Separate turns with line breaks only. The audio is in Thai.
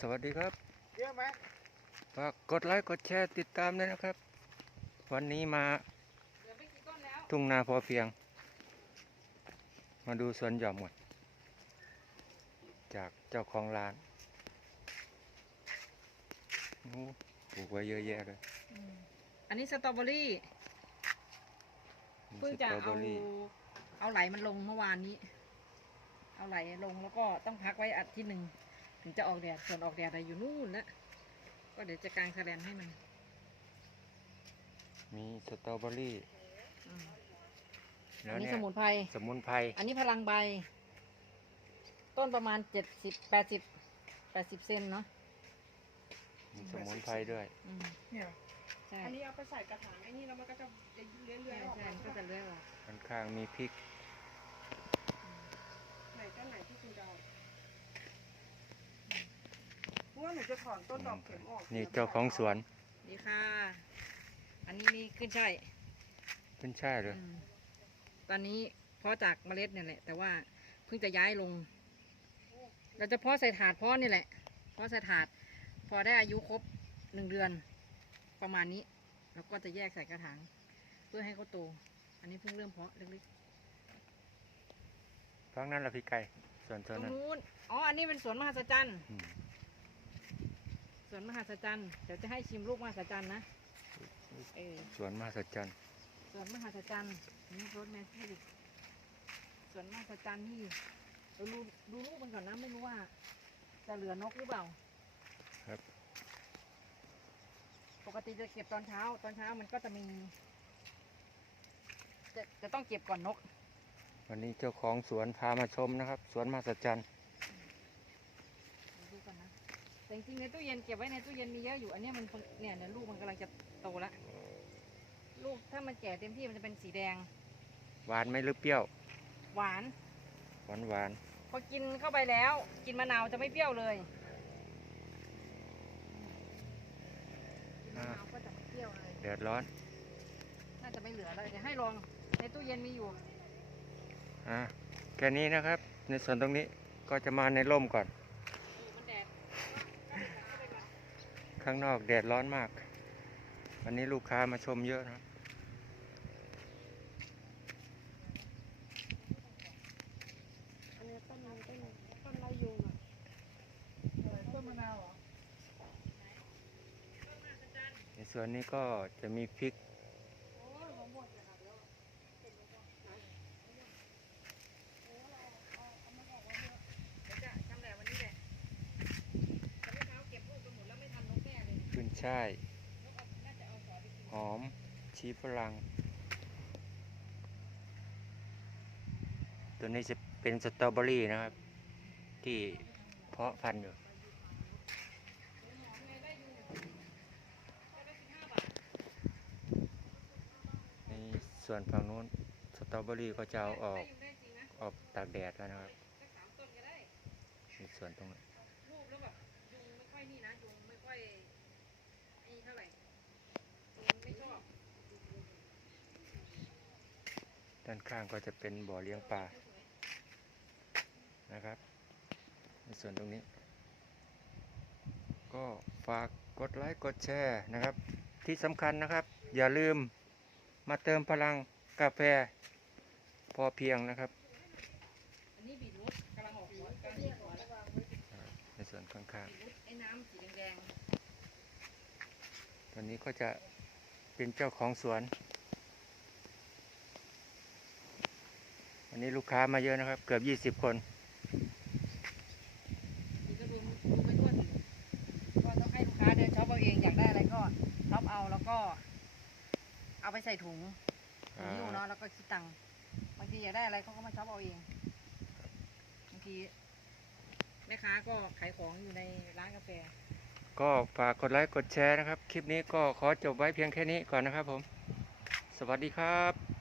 สวัสดีครับ
เยอะไหม
ฝากกดไลค์กดแชร์ติดตามด้วยนะครับ วันนี้มา
เหลือไม่กี่ต้นแล้ว
ทุ่งนาพอเพียง มาดูสวนหย่อมก่อนจากเจ้าของร้านโอ้ปลูกไว้เยอะแยะเลย
อันนี้สตรอเบอรี่
มี
เพิ่ง
ส
จะ
ตรอเบอ
เอา
รี่
เอาไหลมันลงเมื่อวานนี้ เอาไหลลงแล้วก็ต้องพักไว้อาทิตย์หนึ่ง ถึงจะออกแดดส่วนออกแดดอะอยู่นู่นนะก็เดี๋ยวจะกางแสลนให้มัน
มีสตรอเบอรี่
อืม
แล้
อั
วน
นี้
เนี่ย
สมุนไพร
สมุนไพร
อันนี้พลังใบ ต้นประมาณเจ็ดสิบแปดสิบแปดสิบเซนเนาะ
มีสมุนไพรด้วย
อืม
เนี่ย
ใช่
อันนี้เอาไปใส่กระถางไอ้นี่แล้วมันก็จะเลื่อย
ใช่
ๆออก
ใช่
มา
มันก็จะเลื่อยออก
ข้างๆมีพริก
ไหนก็ไหนที่คุณจะเอา เพราะว่าหนูจะถอนต้นดอกเข็มออก
นี่เจ้าของสวน
ดีค่ะ อันนี้นี่ขึ้นช่าย
ขึ้นช่ายเลย
อืมตอนนี้เพาะจากเมล็ดเนี่ยแหละ แต่ว่าเพิ่งจะย้ายลง เราจะเพาะใส่ถาดเพาะนี่แหละ เพาะใส่ถาด พอได้อายุครบหนึ่งเดือน ประมาณนี้ แล้วก็จะแยกใส่กระถาง เพื่อให้เขาโต อันนี้เพิ่งเริ่มเพาะเล็ก
ฟังนั้นละพี่ไก่ส่วน
ๆ
ส่วน
ตรง
นั้น
นู้น อ๋อ อันนี้เป็นสวนมหัศจรรย์
อืม
สวนมหัศจรรย์เดี๋ยวจะให้ชิมลูกมหัศจรรย์นะเออ
สวนมหัศจรรย์
สวนมหัศจรรย์นี่รถแมสซี่สวนมหัศจรรย์นี่เราดูดูรูปมันก่อนนะไม่รู้ว่า จะเหลือนกหรือเปล่า
ครับ
ปกติจะเก็บตอนเช้า ตอนเช้ามันก็จะมี จะจะต้องเก็บก่อนนก
วันนี้เจ้าของสวนพามาชมนะครับ สวนมหัศจรรย์
ดูก่อนนะ แต่จริงๆในตู้เย็นเก็บไว้ในตู้เย็นมีเยอะอยู่ อันเนี้ยมันเนี่ยเนี่ยลูกมันกำลังจะโตละ ลูกถ้ามันแก่เต็มที่มันจะเป็นสีแดง
หวานไหมหรือเปรี้ยว
หวาน
หวานหวาน
พอกินเข้าไปแล้ว กินมะนาวจะไม่เปรี้ยวเลยกินมะนาวก็จะไม่เปรี้ยวเลย
แดดร้อน
น่าจะไม่เหลือเลยเดี๋ยวให้ลองในตู้เย็นมีอยู่
อะแค่นี้นะครับ ในส่วนตรงนี้ก็จะมาในร่มก่อน
มันแดด
ข้างนอกแดดร้อนมาก วันนี้ลูกค้ามาชมเยอะนะครับ
อันนี้ต้นนี้ต้นต้นลายุงอะ
ต้นมะนาวเหรอ
ในส่วนนี้ก็จะมีพริก
โอ้ยหมดเลยครับแล้ว
เดี๋ยวจะทำแหละวันนี้แหละแต่เมื่อเช้าเก็บลูกไปหมดแล้วไม่ทันนกแน่เลย
ขึ้นช่ หอม ชีฝรั่ง ตัวนี้จะเป็นสตรอเบอรี่นะครับ ที่เพาะพันธุ์อยู่ในส่วนฝั่งนู้นสตรอเบอรี่ก็จะเอาออก
อ
อกตากแดดแล้วนะครับ
มต้นก็ได้
ในส่วนตรงนั้
รูปแล้วแบบยุงไม่ค่อยนี่นะยุงไม่ค่อย นี่เท่าไหร่ยุงไม่ชอบ
ด้านข้างก็จะเป็นบ่อเลี้ยงปลานะครับ ในส่วนตรงนี้ ก็ฝากกดไลค์กดแชร์นะครับ ที่สำคัญนะครับ อย่าลืมมาเติมพลังกาแฟพอเพียงนะครับ
อันนี้บีทรูทกำลังออกหัวกำลังออกหัวแล้ว
ในส่วนข้าง
บีทรูทไอ้น้ำสีแดง
ๆตั วนี้ก็จะเป็นเจ้าของสวน วันนี้ลูกค้ามาเยอะนะครับ เกือบ20คน
ๆนี่ก็ดูดูไม่ทั่วถึงก็ต้องให้ลูกค้าเดินช็อปเอาเองอยากได้อะไรก็ช็อปเอาแล้วก็ เอาไปใส่ถุงถุงอยู่เนาะแล้วก็คิดตังค์บางทีอยากได้อะไรเขาก็มาช็อปเอาเองบางทีแม่ค้าก็ขายของอยู่ในร้านกาแฟ
ก็ฝากกดไลค์กดแชร์นะครับ คลิปนี้ก็ขอจบไว้เพียงแค่นี้ก่อนนะครับผม สวัสดีครับ